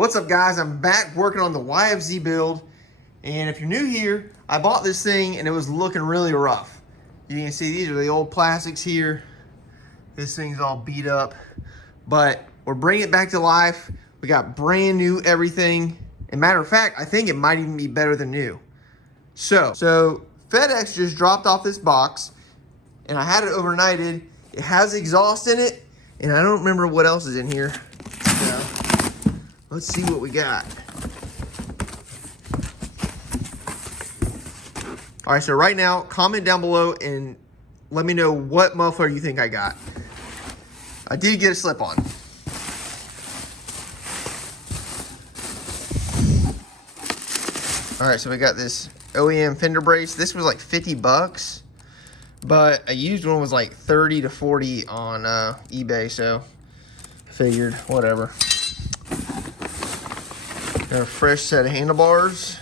What's up, guys? I'm back working on the YFZ build, and if you're new here, I bought this thing and it was looking really rough. You can see these are the old plastics here. This thing's all beat up, but we're bringing it back to life. We got brand new everything. And matter of fact, I think it might even be better than new. So FedEx just dropped off this box, and I had it overnighted. It has exhaust in it, and I don't remember what else is in here. So let's see what we got. All right, so right now, comment down below and let me know what muffler you think I got. I did get a slip-on. All right, so we got this OEM fender brace. This was like 50 bucks, but a used one was like 30 to 40 on eBay, so I figured whatever. Got a fresh set of handlebars.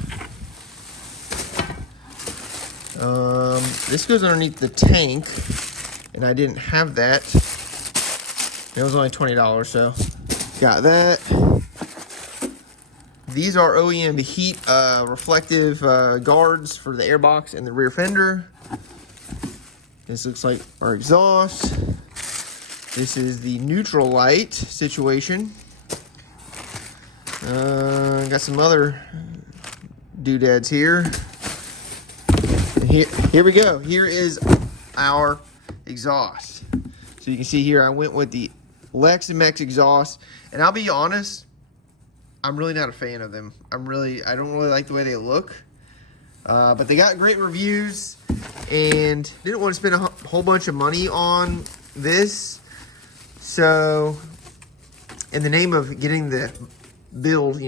This goes underneath the tank, and I didn't have that. It was only $20, so got that. These are OEM heat reflective guards for the airbox and the rear fender. This looks like our exhaust. This is the neutral light situation. Got some other doodads here. And here we go. Here is our exhaust. So you can see here I went with the Lexx exhaust, and I'll be honest, I'm really not a fan of them. I don't really like the way they look. But they got great reviews, and didn't want to spend a whole bunch of money on this. So in the name of getting the build,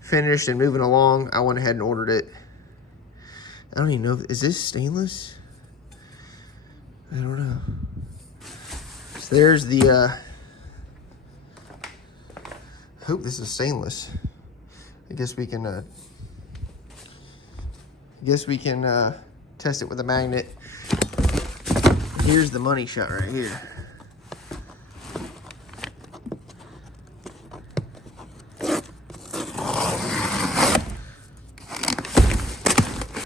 finished and moving along, I went ahead and ordered it. I don't even know, is this stainless? I don't know. So there's the, I hope this is stainless. I guess we can test it with a magnet. Here's the money shot right here.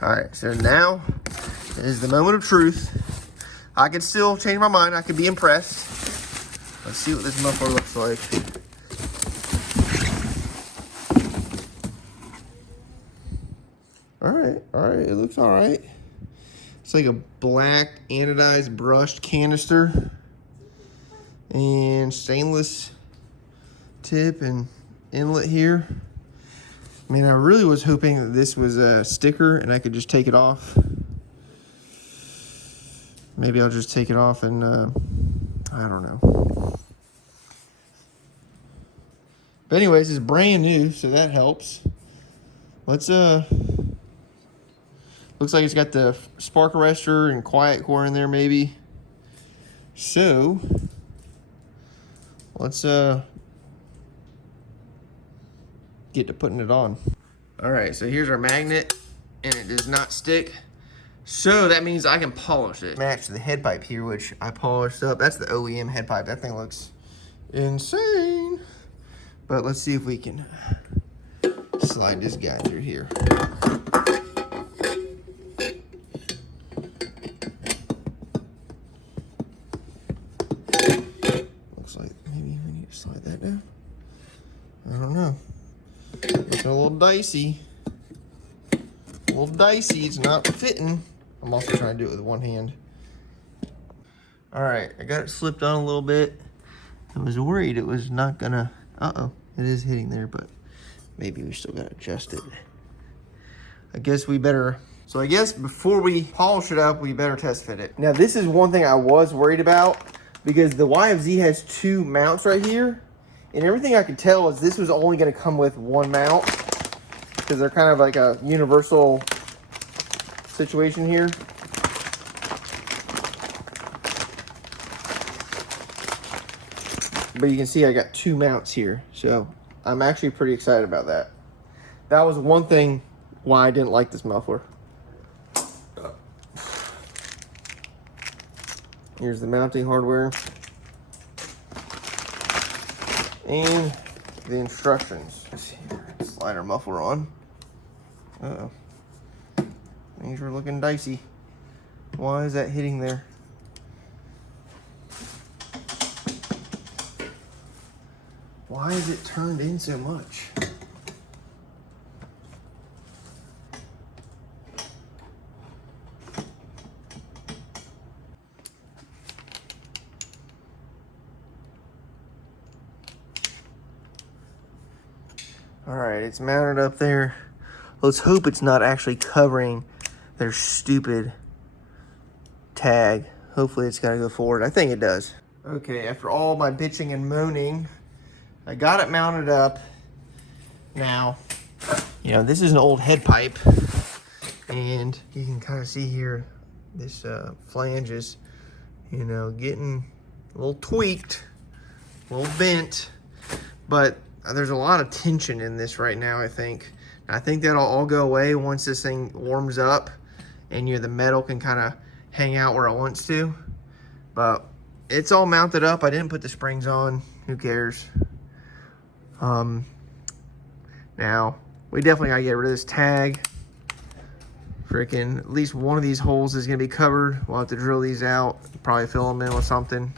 All right, so now is the moment of truth. I could still change my mind. I could be impressed. Let's see what this muffler looks like. All right, it looks all right. It's like a black anodized brushed canister and stainless tip and inlet here. I mean, I really was hoping that this was a sticker and I could just take it off. Maybe I'll just take it off and, I don't know. But anyways, it's brand new, so that helps. Let's, looks like it's got the spark arrestor and quiet core in there maybe. So, let's, get to putting it on. All right, so here's our magnet, and it does not stick. So that means I can polish it. Match the head pipe here, which I polished up. That's the OEM head pipe. That thing looks insane. But let's see if we can slide this guy through here. Looks like maybe we need to slide that down. I don't know. It's a little dicey. It's not fitting. I'm also trying to do it with one hand. All right, I got it slipped on a little bit. I was worried it was not gonna, it is hitting there, but maybe we still gotta adjust it. I guess before we polish it up, we better test fit it. Now this is one thing I was worried about, because the YFZ has two mounts right here. And everything I could tell is this was only going to come with one mount, because they're kind of like a universal situation here. But you can see I got two mounts here, so I'm actually pretty excited about that. That was one thing why I didn't like this muffler. Here's the mounting hardware. And the instructions. Let's see here. Slide our muffler on. Uh-oh. Things are looking dicey. Why is that hitting there? Why is it turned in so much? All right, it's mounted up there. Let's hope it's not actually covering their stupid tag. Hopefully it's gotta go forward. I think it does. Okay, after all my bitching and moaning, I got it mounted up. Now, you know, this is an old head pipe, and you can kind of see here, this flange is, you know, getting a little tweaked, a little bent, but there's a lot of tension in this right now, I think. I think that'll all go away once this thing warms up and the metal can kind of hang out where it wants to. But it's all mounted up. I didn't put the springs on. Who cares? Now, we definitely gotta get rid of this tag. Freaking, at least one of these holes is gonna be covered. We'll have to drill these out, probably fill them in with something.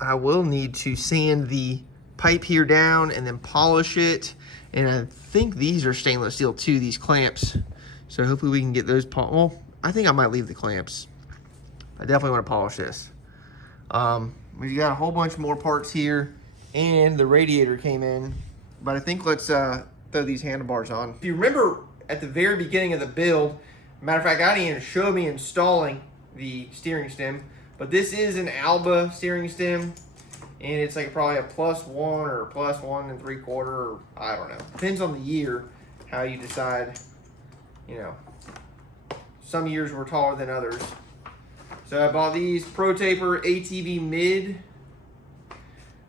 I will need to sand the pipe here down and then polish it. And I think these are stainless steel too, these clamps. So hopefully we can get those, well, I think I might leave the clamps. I definitely want to polish this. We've got a whole bunch more parts here, and the radiator came in. But I think let's throw these handlebars on. If you remember at the very beginning of the build, matter of fact, I didn't even show me installing the steering stem, but this is an Alba steering stem. And it's like probably a +1 or +1 3/4, or I don't know. Depends on the year how you decide, you know. Some years were taller than others. So I bought these Pro Taper ATV mid.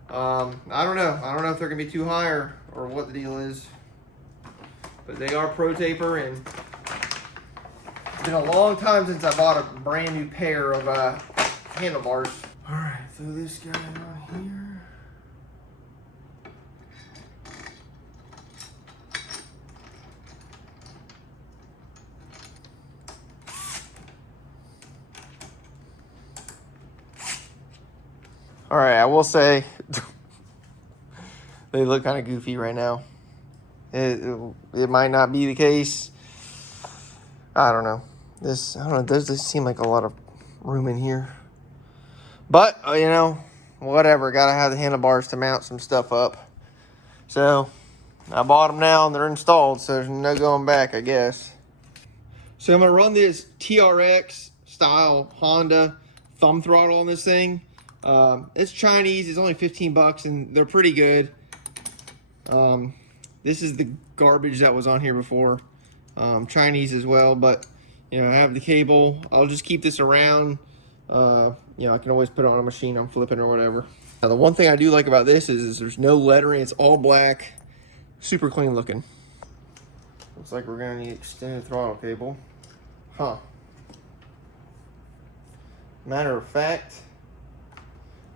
I don't know. I don't know if they're gonna be too high or what the deal is. But they are Pro Taper, and it's been a long time since I bought a brand new pair of handlebars. All right, throw this guy on here. All right, I will say they look kind of goofy right now. It might not be the case. I don't know. I don't know. Does this seem like a lot of room in here? But, you know, whatever. Gotta have the handlebars to mount some stuff up. So, I bought them now and they're installed, so there's no going back, I guess. So, I'm gonna run this TRX style Honda thumb throttle on this thing. It's Chinese. It's only 15 bucks, and they're pretty good. This is the garbage that was on here before. Chinese as well, but, you know, I have the cable. I'll just keep this around. You know, I can always put it on a machine I'm flipping or whatever. Now, the one thing I do like about this is there's no lettering. It's all black, super clean looking. Looks like we're gonna need extended throttle cable. Huh. Matter of fact,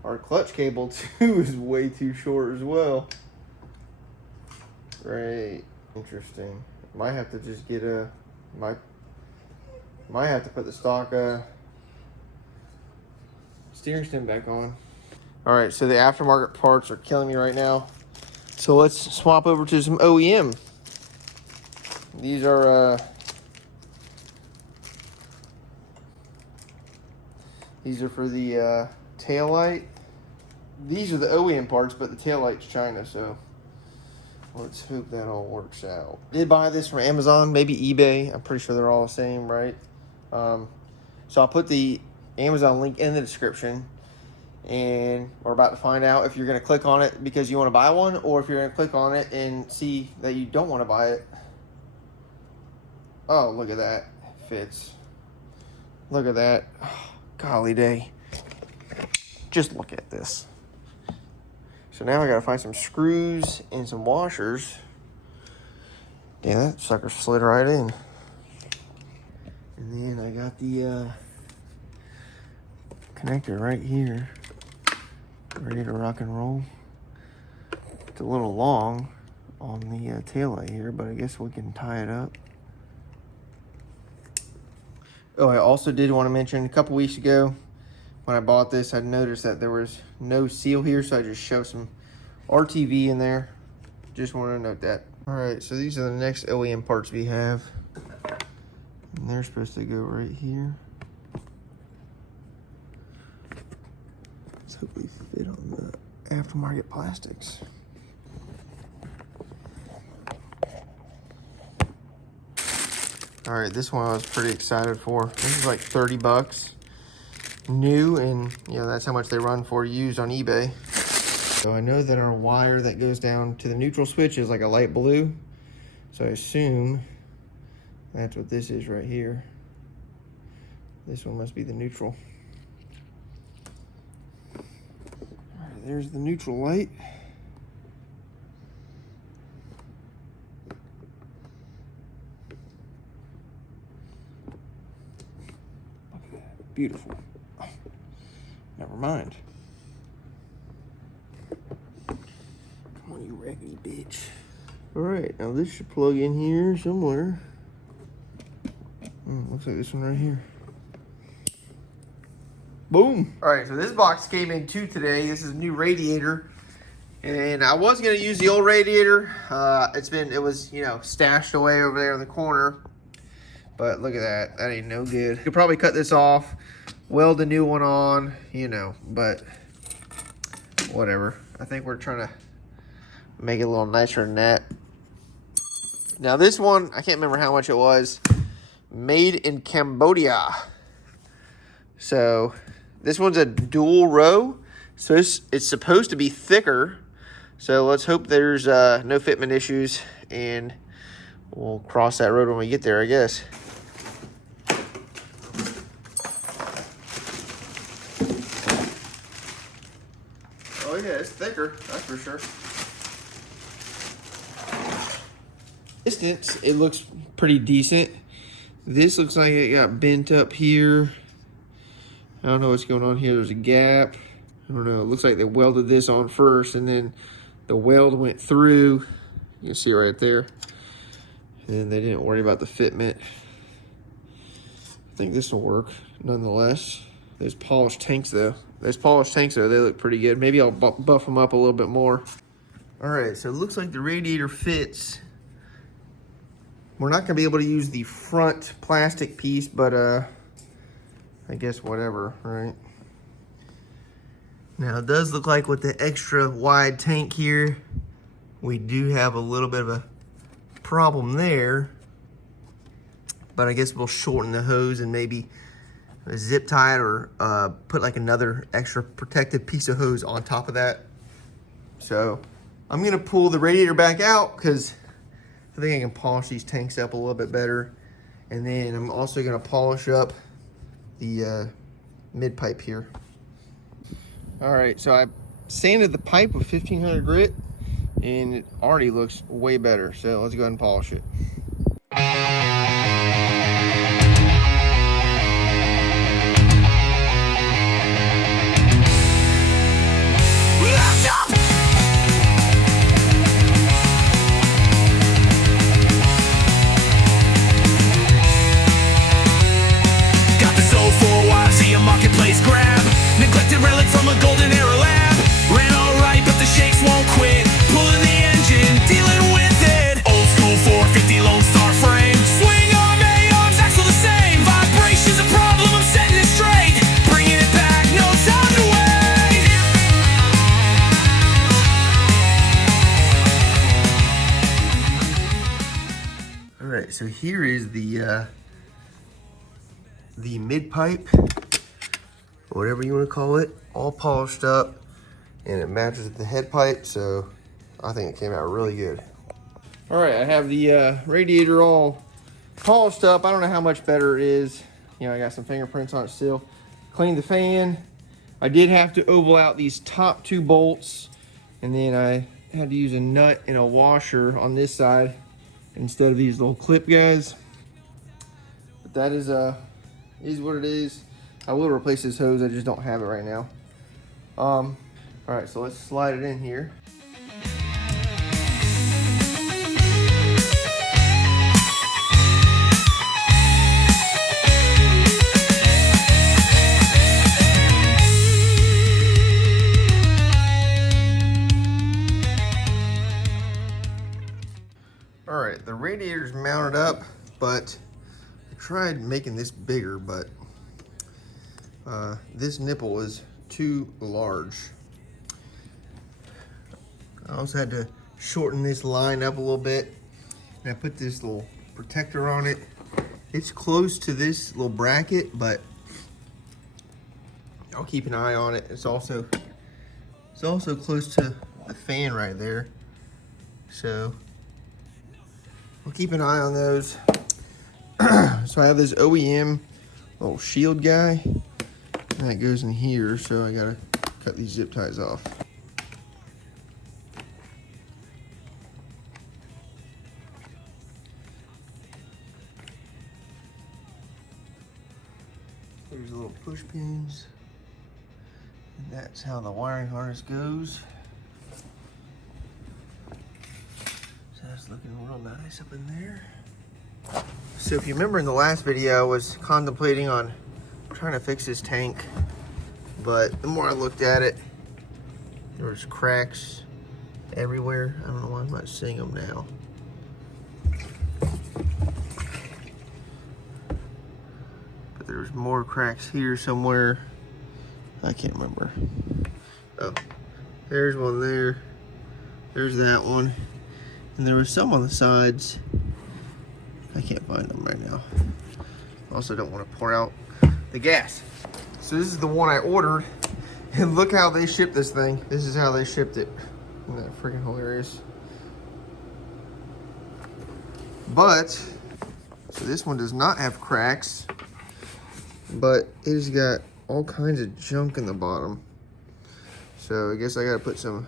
our clutch cable too is way too short as well. Great, interesting. Might have to just get might have to put the stock steering stem back on. All right, so the aftermarket parts are killing me right now. So let's swap over to some OEM. These are for the tail light. These are the OEM parts, but the tail light's China, so let's hope that all works out. Did buy this from Amazon, maybe eBay. I'm pretty sure they're all the same, right? So I'll put the Amazon link in the description, and we're about to find out if you're going to click on it because you want to buy one, or if you're going to click on it and see that you don't want to buy it. Oh, look at that. It fits. Look at that. Oh, golly day. Just look at this. So now I got to find some screws and some washers. Damn, that sucker slid right in. And then I got the connector right here, ready to rock and roll. a little long on the tail light here, but I guess we can tie it up. Oh, I also did want to mention a couple weeks ago when I bought this, I noticed that there was no seal here, so I just shoved some RTV in there. Just wanted to note that. All right, so these are the next OEM parts we have. And they're supposed to go right here. Let's hope they fit on the aftermarket plastics. All right, this one I was pretty excited for. This is like 30 bucks. New, and you know, that's how much they run for used on eBay. So I know that our wire that goes down to the neutral switch is like a light blue. So I assume that's what this is right here. This one must be the neutral. All right, there's the neutral light. Look at that, beautiful. Oh, never mind. Come on, you raggedy bitch. All right, now this should plug in here somewhere. Looks like this one right here. Boom. All right, so this box came in two today. This is a new radiator. And I was gonna use the old radiator. It was, you know, stashed away over there in the corner. But look at that, that ain't no good. You could probably cut this off, weld a new one on, you know, but whatever. I think we're trying to make it a little nicer than that. Now this one, I can't remember how much it was. Made in Cambodia. So this one's a dual row. So it's supposed to be thicker. So let's hope there's no fitment issues, and we'll cross that road when we get there, I guess. Oh yeah, it's thicker, that's for sure. Distance, it looks pretty decent. This looks like it got bent up here. I don't know what's going on here. There's a gap. I don't know. It looks like they welded this on first, and then the weld went through. You can see right there. And then they didn't worry about the fitment. I think this will work nonetheless. Those polished tanks though. They look pretty good. Maybe I'll buff them up a little bit more. All right, so it looks like the radiator fits. We're not gonna be able to use the front plastic piece, but I guess whatever, right? Now it does look like with the extra wide tank here, we do have a little bit of a problem there, but I guess we'll shorten the hose and maybe zip tie it, or put like another extra protective piece of hose on top of that. So I'm gonna pull the radiator back out because I think I can polish these tanks up a little bit better. And then I'm also gonna polish up the mid pipe here. All right, so I sanded the pipe with 1500 grit and it already looks way better. So let's go ahead and polish it. Marketplace grab, neglected relic from a golden era lab. Ran alright, but the shakes won't quit. Pulling the engine, dealing with it. Old school 450 Lone Star frame. Swing arm, A-arms, axle the same. Vibration's a problem, I'm setting it straight. Bringing it back, no time to wait. Alright, so here is the mid pipe, whatever you want to call it, all polished up, and it matches the head pipe, so I think it came out really good. All right, I have the radiator all polished up. I don't know how much better it is. You know, I got some fingerprints on it still. Cleaned the fan. I did have to oval out these top two bolts, and then I had to use a nut and a washer on this side instead of these little clip guys. But that is what it is. I will replace this hose, I just don't have it right now. All right, so let's slide it in here. All right, the radiator's mounted up, but I tried making this bigger, but this nipple is too large. I also had to shorten this line up a little bit, and I put this little protector on it. It's close to this little bracket, but I'll keep an eye on it. It's also close to the fan right there, so I'll keep an eye on those. So I have this OEM little shield guy, and that goes in here, so I gotta cut these zip ties off. There's the little push pins, and that's how the wiring harness goes. So that's looking real nice up in there. So if you remember in the last video, I was contemplating on trying to fix this tank, but the more I looked at it, there was cracks everywhere. I don't know why I'm not seeing them now. But there's more cracks here somewhere. I can't remember. Oh, there's one there. There's that one. And there was some on the sides. I can't find them right now. Also don't want to pour out the gas. So this is the one I ordered, and look how they shipped this thing. This is how they shipped it. Isn't that freaking hilarious? But, so this one does not have cracks, but it has got all kinds of junk in the bottom. So I guess I gotta put some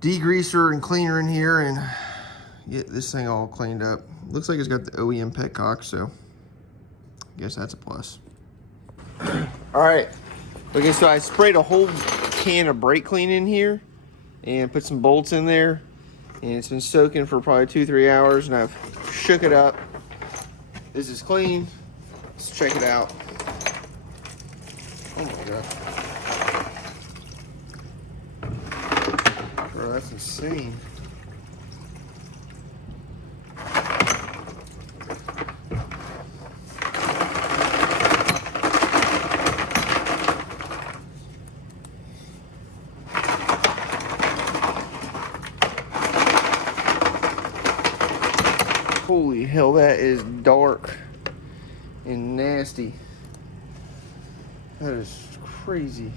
degreaser and cleaner in here and get this thing all cleaned up. Looks like it's got the OEM petcock, so I guess that's a plus. All right, okay, so I sprayed a whole can of brake clean in here and put some bolts in there, and it's been soaking for probably 2-3 hours, and I've shook it up. This is clean. Let's check it out. Oh my god. Bro, that's insane. Holy hell, that is dark and nasty. That is crazy.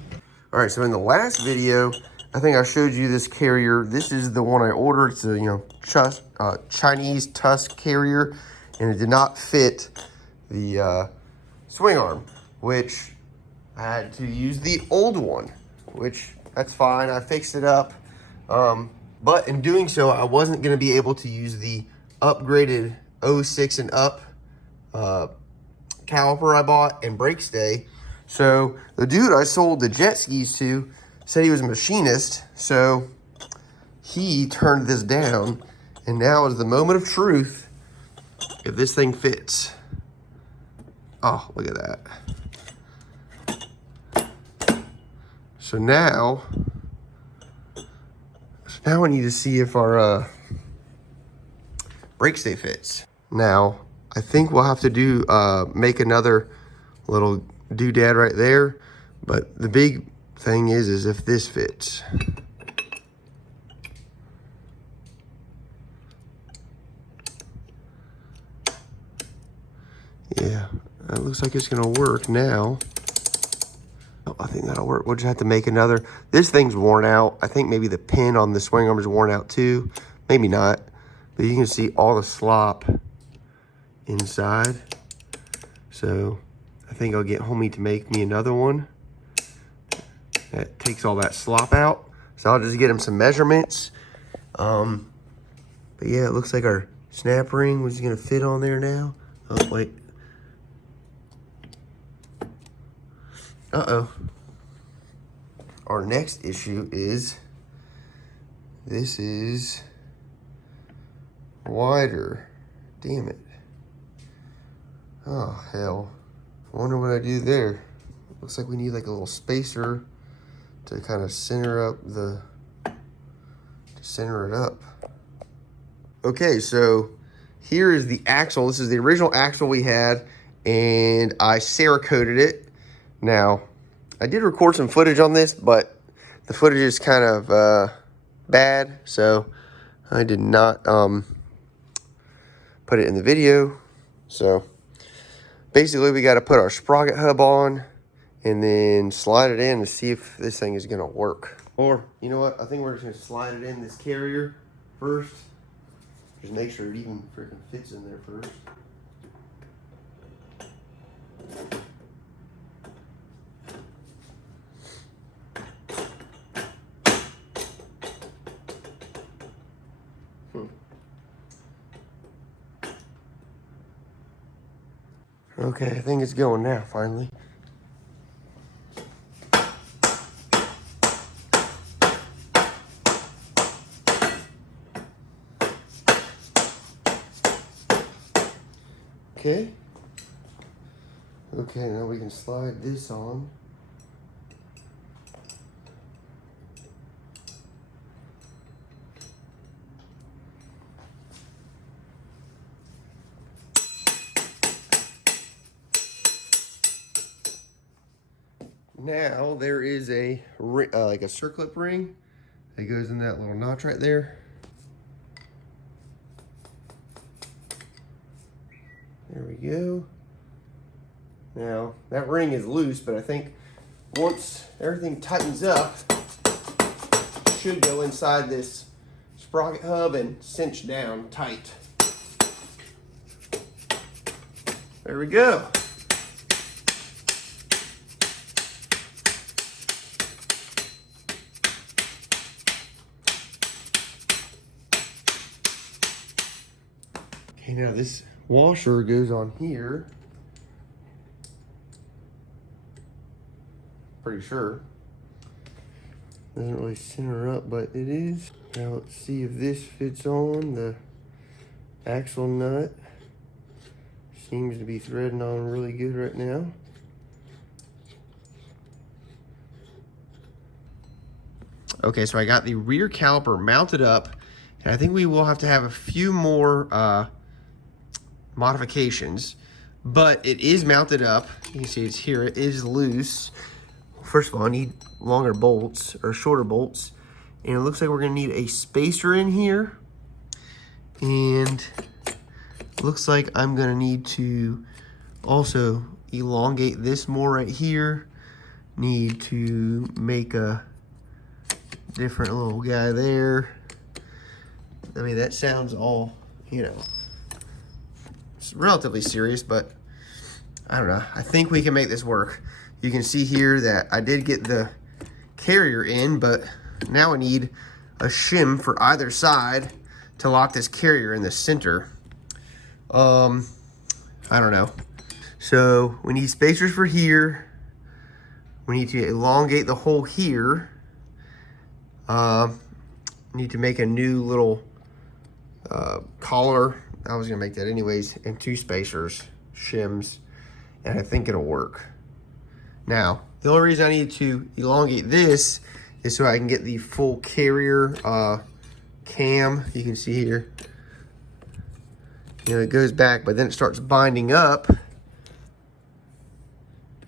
All right, so in the last video, I think I showed you this carrier. This is the one I ordered. It's a Chinese tusk carrier, and it did not fit the swing arm, which I had to use the old one, which that's fine. I fixed it up. But in doing so, I wasn't gonna be able to use the upgraded 06 and up caliper I bought and brake stay. So the dude I sold the jet skis to said he was a machinist, so he turned this down, and now is the moment of truth if this thing fits. Oh, look at that. So now I need to see if our brake stay fits. Now, I think we'll have to do make another little doodad right there, but the big thing is if this fits. Yeah, that looks like it's gonna work now. Oh, I think that'll work. We'll just have to make another. This thing's worn out. I think maybe the pin on the swing arm is worn out too. Maybe not, but you can see all the slop inside. So I think I'll get homie to make me another one that takes all that slop out. So I'll just get him some measurements. But yeah, it looks like our snap ring was gonna fit on there now. Oh, wait. Uh-oh. Our next issue is this is wider. Damn it. Oh, hell. I wonder what I do there. Looks like we need like a little spacer to kind of center up to center it up. Okay, so here is the axle. This is the original axle we had, and I Cerakoted it. Now, I did record some footage on this, but the footage is kind of bad, so I did not put it in the video. So basically, we got to put our sprocket hub on and then slide it in to see if this thing is going to work. Or, you know what? I think we're just going to slide it in this carrier first. Just make sure it even freaking fits in there first. Okay, I think it's going now, finally. Okay. Okay, now we can slide this on. Now there is a like a circlip ring that goes in that little notch right there. There we go. Now that ring is loose, but I think once everything tightens up, it should go inside this sprocket hub and cinch down tight. There we go. Okay, now this washer goes on here. Pretty sure. Doesn't really center up, but it is. Now let's see if this fits on the axle nut. Seems to be threading on really good right now. Okay, so I got the rear caliper mounted up, and I think we will have to have a few more modifications, but it is mounted up. You can see it's here. It is loose. First of all, I need longer bolts or shorter bolts, and it looks like we're gonna need a spacer in here, and looks like I'm gonna need to also elongate this more right here. Need to make a different little guy there. I mean, that sounds all, you know, it's relatively serious, but I don't know. I think we can make this work. You can see here that I did get the carrier in, but now I need a shim for either side to lock this carrier in the center. I don't know. So we need spacers for here. We need to elongate the hole here. Need to make a new little collar. I was gonna make that anyways, and 2 spacers, shims, and I think it'll work. Now, the only reason I need to elongate this is so I can get the full carrier cam. You can see here, you know, it goes back, but then it starts binding up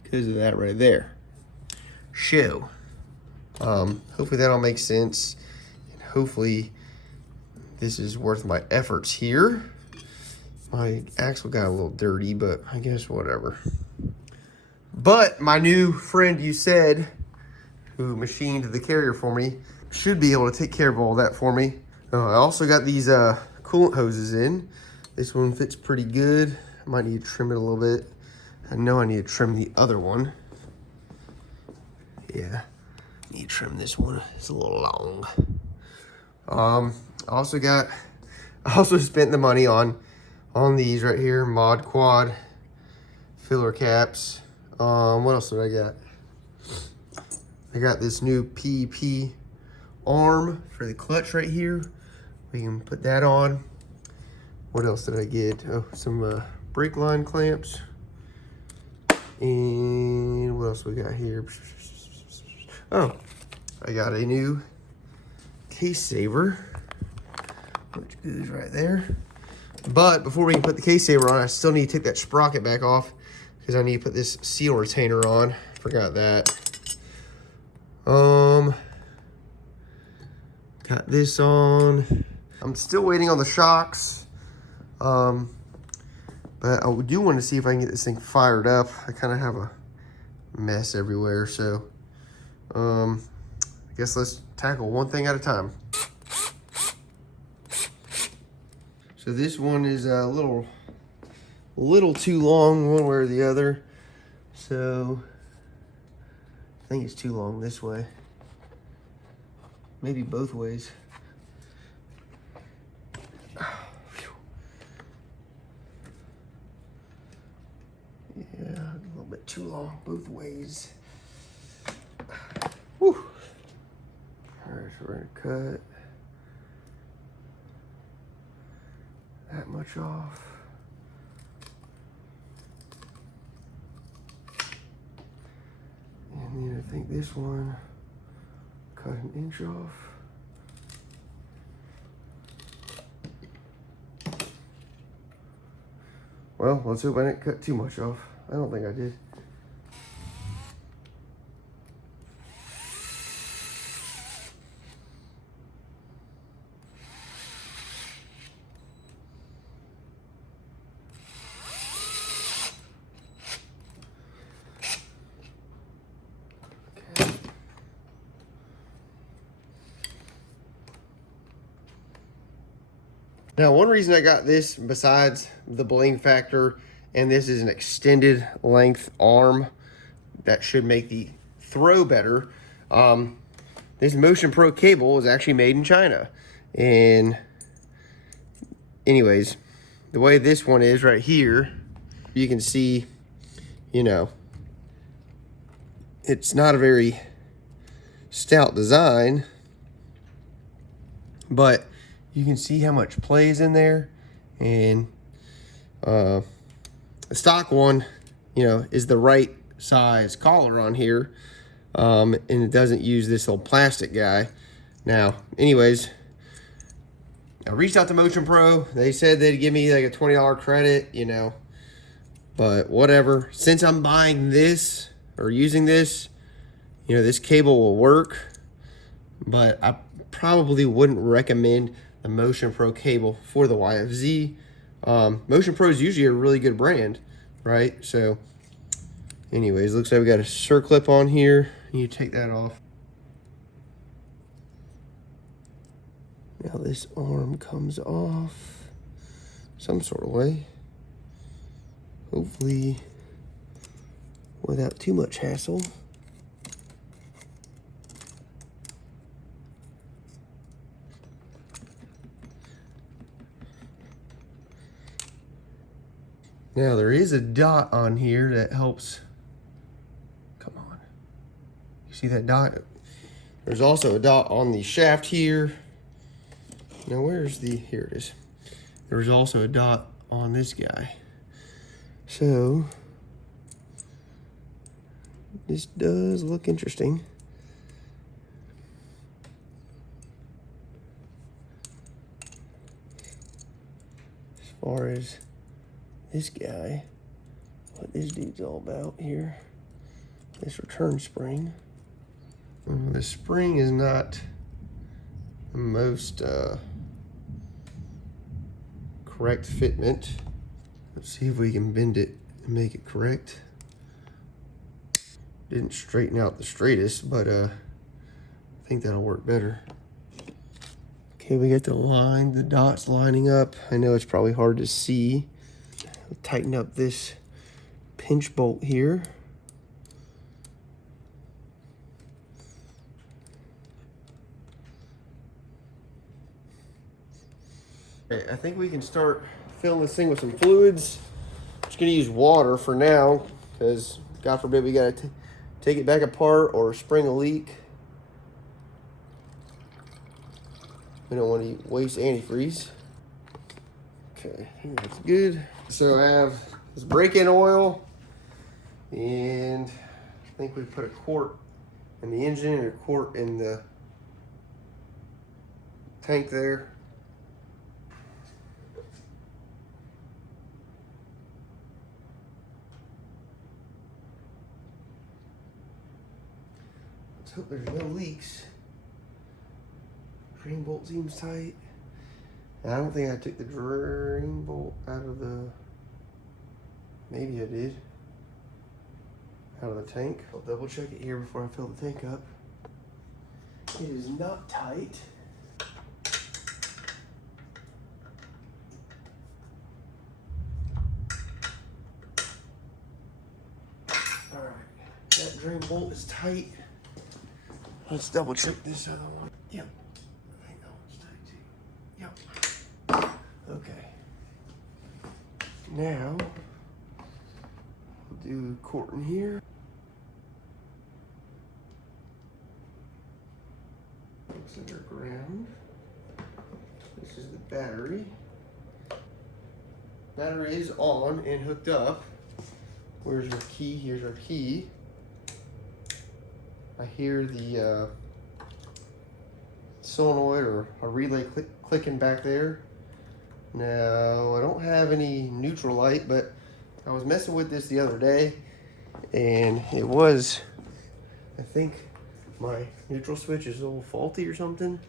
because of that right there. Show. Hopefully that all makes sense, and hopefully this is worth my efforts here. My axle got a little dirty, but I guess whatever. But my new friend, you said, who machined the carrier for me, should be able to take care of all that for me. I also got these coolant hoses in. This one fits pretty good. I might need to trim it a little bit. I know I need to trim the other one. Yeah, I need to trim this one. It's a little long. I also spent the money on these right here, Mod Quad filler caps. What else did I get? I got this new PP arm for the clutch right here. We can put that on. What else did I get? Oh, some brake line clamps. And what else we got here? Oh, I got a new case saver. which goes right there. But before we can put the case saver on, I still need to take that sprocket back off because I need to put this seal retainer on. Forgot that. Got this on. I'm still waiting on the shocks. But I do want to see if I can get this thing fired up. I kind of have a mess everywhere, so I guess let's tackle one thing at a time. So this one is a little too long one way or the other. So I think it's too long this way. Maybe both ways. Yeah, a little bit too long both ways. Whew. All right, so we're gonna cut that much off. And then I think this one, cut an inch off. Well, let's hope I didn't cut too much off. I don't think I did. Okay. Now, one reason I got this, besides the bling factor, and this is an extended length arm that should make the throw better. This Motion Pro cable is actually made in China. And anyways, the way this one is right here, you can see, you know, it's not a very stout design, but you can see how much plays in there. And the stock one, you know, is the right size collar on here, and it doesn't use this little plastic guy. Now, anyways, I reached out to Motion Pro. They said they'd give me like a $20 credit, you know, but whatever. Since I'm buying this or using this, you know, this cable will work, but I probably wouldn't recommend the Motion Pro cable for the YFZ. Motion Pro is usually a really good brand, right? So anyways, looks like we got a circlip on here. You take that off. Now this arm comes off some sort of way. Hopefully without too much hassle. Now there is a dot on here that helps. Come on. You see that dot? There's also a dot on the shaft here. Now where's the, here it is. There's also a dot on this guy. So this does look interesting. As far as this guy, what this dude's all about here. This return spring. The spring is not the most correct fitment. Let's see if we can bend it and make it correct. Didn't straighten out the straightest, but I think that'll work better. Okay, we got the dots lining up. I know it's probably hard to see. I'll tighten up this pinch bolt here. Okay, I think we can start filling this thing with some fluids. Just gonna use water for now, because God forbid we gotta take it back apart or spring a leak. We don't want to waste antifreeze. Okay, I think that's good. So I have this break-in oil, and I think we put a quart in the engine and a quart in the tank there. hope there's no leaks. Drain bolt seems tight. And I don't think I took the drain bolt out of the, maybe I did, out of the tank. I'll double check it here before I fill the tank up. It is not tight. All right, that drain bolt is tight. Let's double check this other one. Yep, I think that one's tight too. Yep. Okay. Now, we'll do Corton here. Center ground. This is the battery. Battery is on and hooked up. Where's your key? Here's our key. I hear the solenoid or a relay clicking back there. Now, I don't have any neutral light, but I was messing with this the other day, and it was, I think, my neutral switch is a little faulty or something.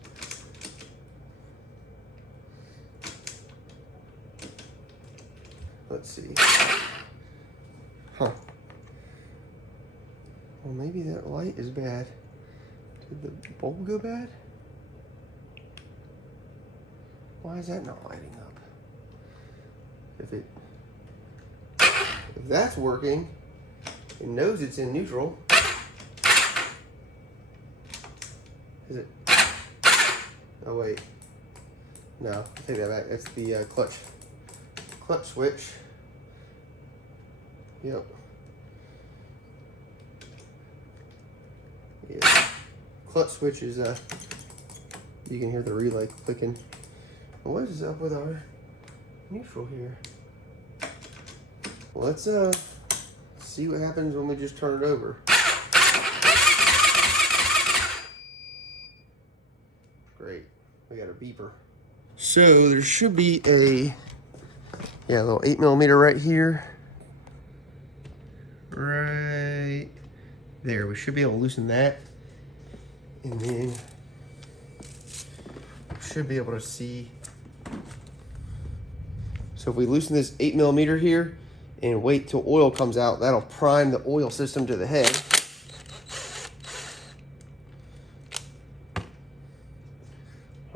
Let's see. Huh. Well, maybe that light is bad. Did the bulb go bad? Why is that not lighting up? If that's working, it knows it's in neutral. Is it? Oh wait. No, I'll take that back. That's the clutch switch. Yep. Yeah. Clutch switch is you can hear the relay clicking. What is up with our neutral here? Well, let's see what happens when we just turn it over. Great, we got a beeper. So there should be a little 8mm right here. Right there. We should be able to loosen that. And then we should be able to see. So if we loosen this 8mm here and wait till oil comes out, that'll prime the oil system to the head.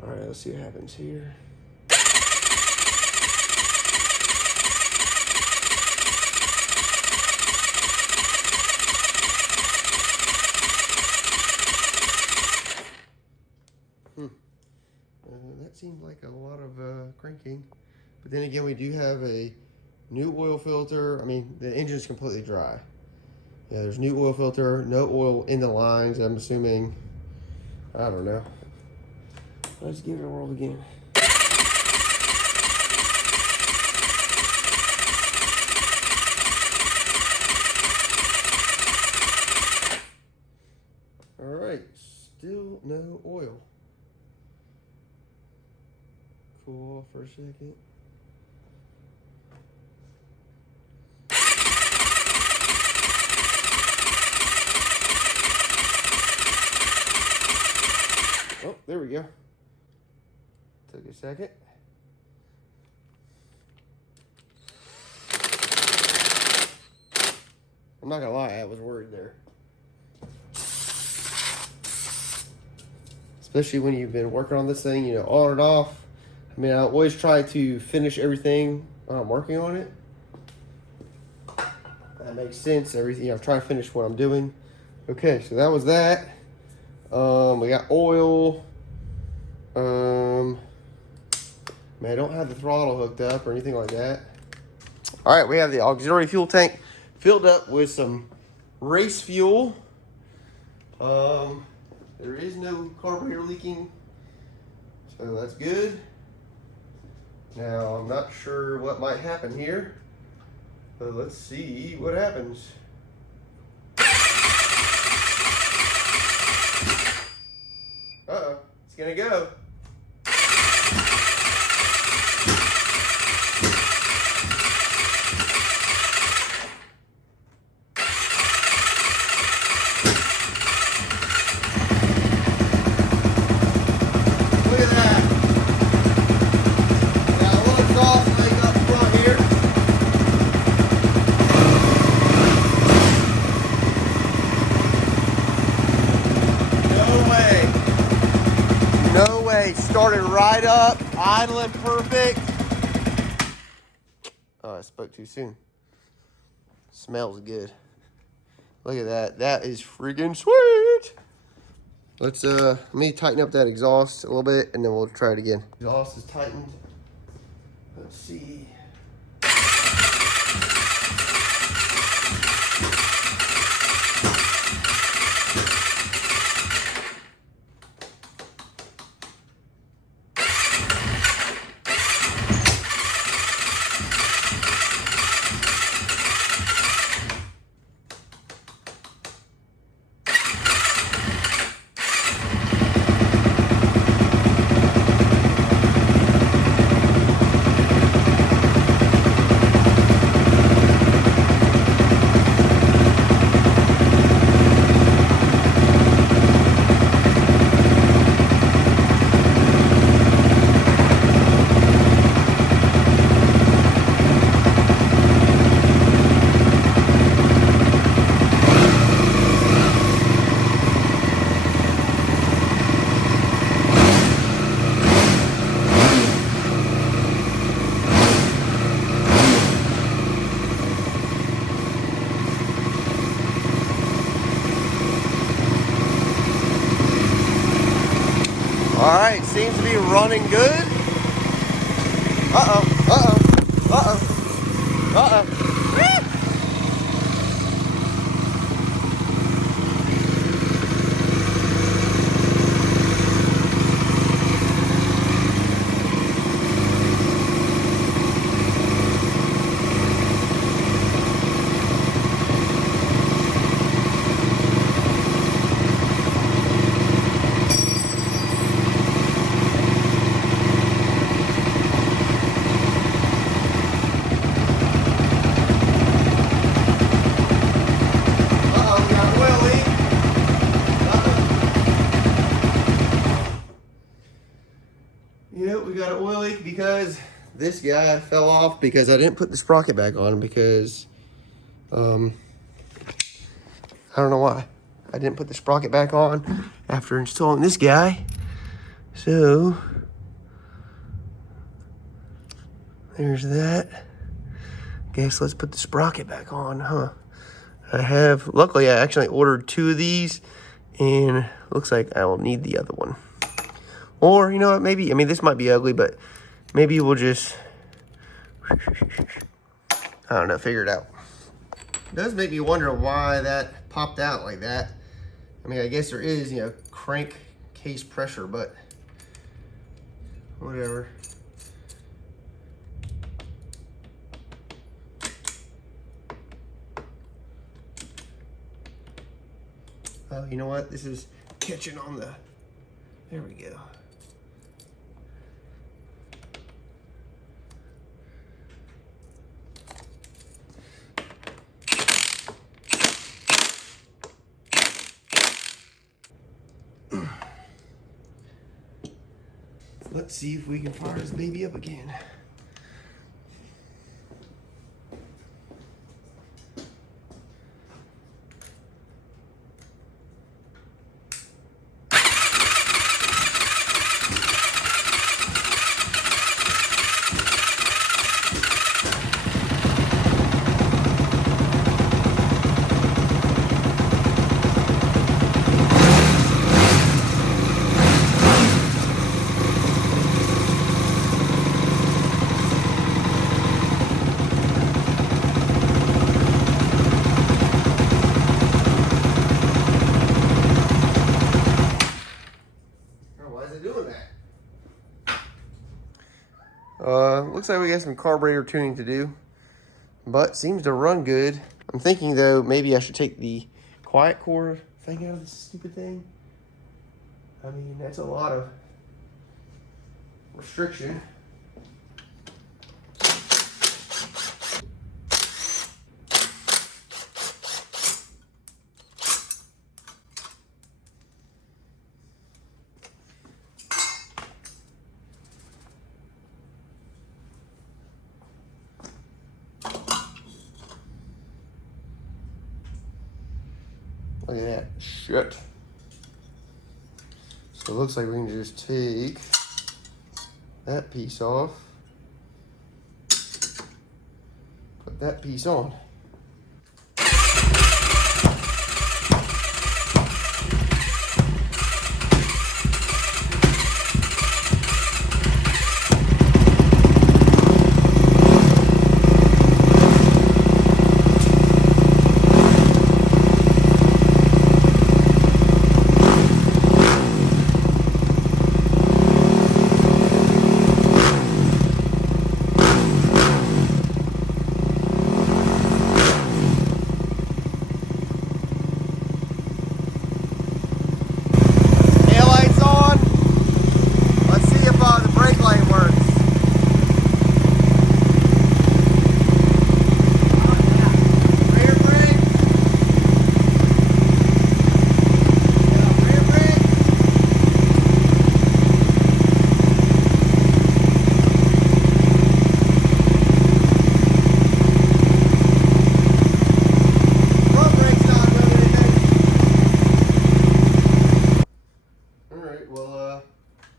All right, let's see what happens here. That seems like a lot of cranking. But then again, we do have a new oil filter. I mean, the engine's completely dry. Yeah, there's new oil filter, no oil in the lines, I'm assuming. I don't know. Let's give it a whirl again. All right, still no oil. Cool off for a second. Oh, there we go. Took a second. I'm not gonna lie, I was worried there. Especially when you've been working on this thing, you know, on and off. I mean, I always try to finish everything when I'm working on it. That makes sense. Everything, I'm trying to finish what I'm doing. Okay, so that was that. We got oil. Man, I don't have the throttle hooked up or anything like that. All right, we have the auxiliary fuel tank filled up with some race fuel. There is no carburetor leaking, so that's good. Now, I'm not sure what might happen here, but let's see what happens. Uh-oh, it's gonna go. idling perfect. Oh, I spoke too soon. Smells good. Look at that. That is freaking sweet. Let's let me tighten up that exhaust a little bit and then we'll try it again. Exhaust is tightened. Let's see. All right, seems to be running good. Uh-oh, uh-oh, uh-oh, uh-oh. Yep, we got an oil leak because this guy fell off because I didn't put the sprocket back on because, I don't know why. I didn't put the sprocket back on after installing this guy. So, there's that. Guess let's put the sprocket back on, huh? Luckily I actually ordered 2 of these and looks like I will need the other one. Or, you know what, maybe, I mean, this might be ugly, but maybe we'll just, I don't know, figure it out. It does make me wonder why that popped out like that. I mean, I guess there is, you know, crank case pressure, but whatever. Oh, you know what? This is catching on the, there we go. Let's see if we can fire this baby up again. Looks like we got some carburetor tuning to do, but seems to run good. I'm thinking though, maybe I should take the quiet core thing out of this stupid thing. I mean, that's a lot of restriction. Look at that shit. So it looks like we can just take that piece off. Put that piece on.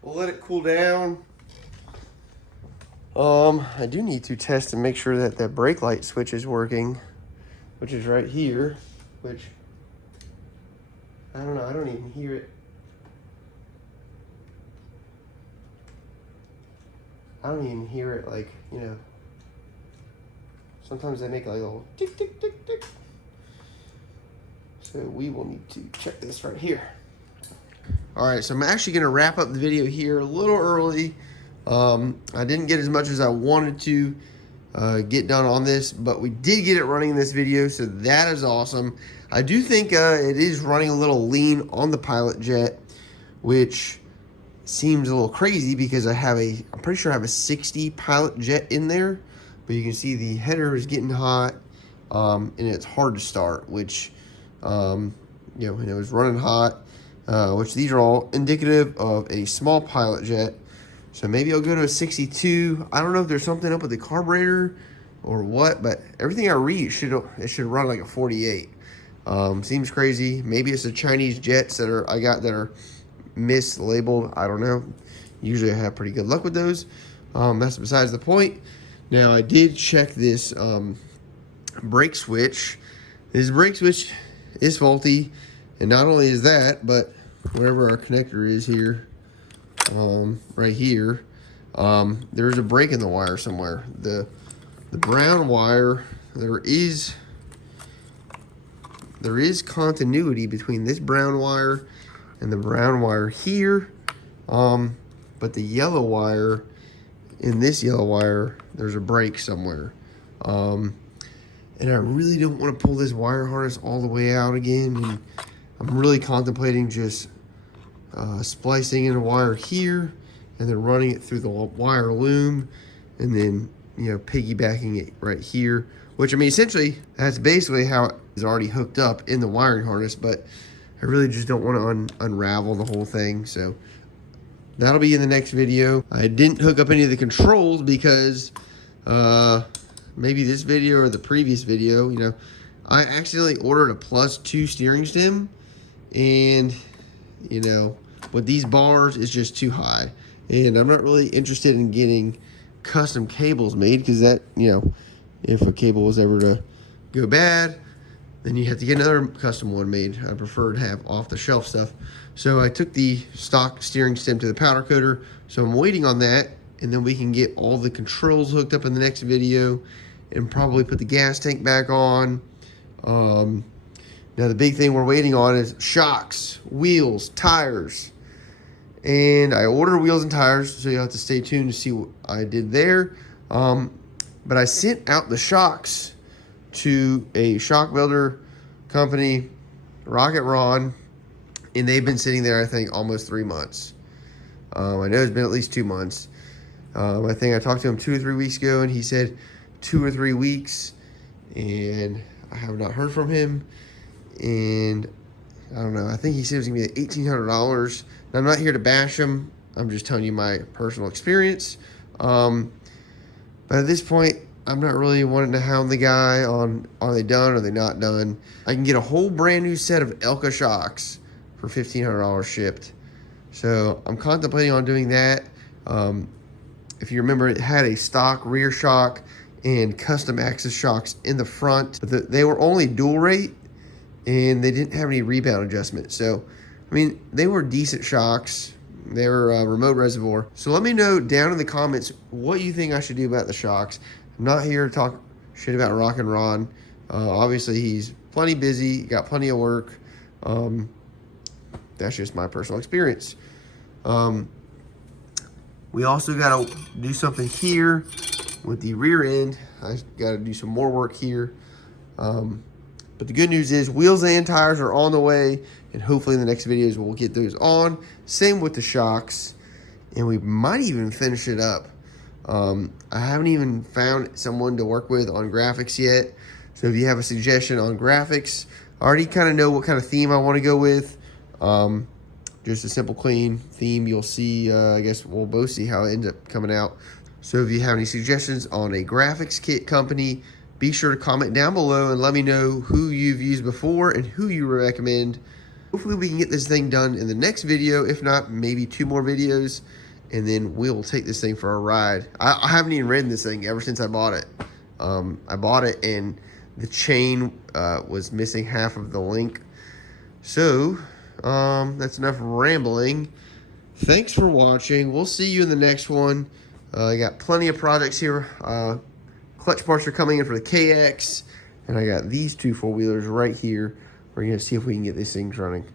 We'll let it cool down. I do need to test and make sure that that brake light switch is working, which is right here, which, I don't know, I don't even hear it. I don't even hear it, like, you know, sometimes they make like a little tick, tick, tick, tick. So we will need to check this right here. All right, so I'm actually gonna wrap up the video here a little early. I didn't get as much as I wanted to get done on this, but we did get it running in this video, so that is awesome. I do think it is running a little lean on the Pilot Jet, which seems a little crazy because I'm pretty sure I have a 60 Pilot Jet in there, but you can see the header is getting hot, and it's hard to start, which, you know, and it was running hot, which these are all indicative of a small Pilot Jet. So maybe I'll go to a 62. I don't know if there's something up with the carburetor or what, but everything I read, it should run like a 48. Seems crazy. Maybe it's the Chinese jets that I got that are mislabeled. I don't know. Usually I have pretty good luck with those. That's besides the point. Now I did check this brake switch. This brake switch is faulty, and not only is that, but wherever our connector is here, right here, there's a break in the wire somewhere. The brown wire, there is continuity between this brown wire and the brown wire here, but the yellow wire, in this yellow wire, there's a break somewhere, and I really don't want to pull this wire harness all the way out again, and I'm really contemplating just splicing in a wire here and then running it through the wire loom, and then, you know, piggybacking it right here, which, I mean, essentially that's basically how it is already hooked up in the wiring harness, but I really just don't want to unravel the whole thing. So that'll be in the next video. I didn't hook up any of the controls because maybe this video or the previous video, you know, I accidentally ordered a +2 steering stem, and, you know, with these bars, it's just too high. And I'm not really interested in getting custom cables made, because that, you know, if a cable was ever to go bad, then you have to get another custom one made. I prefer to have off-the-shelf stuff. So I took the stock steering stem to the powder coater, so I'm waiting on that, and then we can get all the controls hooked up in the next video and probably put the gas tank back on. Now the big thing we're waiting on is shocks, wheels, tires. And I ordered wheels and tires, so you'll have to stay tuned to see what I did there. But I sent out the shocks to a shock builder company, Rocket Ron, and they've been sitting there, I think, almost 3 months. I know it's been at least 2 months. I think I talked to him 2 or 3 weeks ago, and he said 2 or 3 weeks, and I have not heard from him. And I don't know, I think he said it was gonna be $1,800. Now, I'm not here to bash him, I'm just telling you my personal experience. But at this point, I'm not really wanting to hound the guy on, are they done, are they not done? I can get a whole brand new set of Elka shocks for $1,500 shipped. So I'm contemplating on doing that. If you remember, it had a stock rear shock and custom axis shocks in the front. But they were only dual rate, and they didn't have any rebound adjustment. So, I mean, they were decent shocks. They were remote reservoir. So let me know down in the comments what you think I should do about the shocks. I'm not here to talk shit about Rock and Ron. Obviously, he's plenty busy, got plenty of work. That's just my personal experience. We also got to do something here with the rear end. I got to do some more work here. But the good news is wheels and tires are on the way, and hopefully in the next videos we'll get those on. Same with the shocks, and we might even finish it up. I haven't even found someone to work with on graphics yet. So if you have a suggestion on graphics, I already kind of know what kind of theme I want to go with. Just a simple, clean theme. You'll see, I guess we'll both see how it ends up coming out. So if you have any suggestions on a graphics kit company, be sure to comment down below and let me know who you've used before and who you recommend. Hopefully we can get this thing done in the next video. If not, maybe 2 more videos, and then we'll take this thing for a ride. I haven't even ridden this thing ever since I bought it. I bought it and the chain was missing half of the link. So that's enough rambling. Thanks for watching. We'll see you in the next one. I got plenty of projects here. Clutch parts are coming in for the KX, and I got these 2 4-wheelers right here. We're going to see if we can get these things running.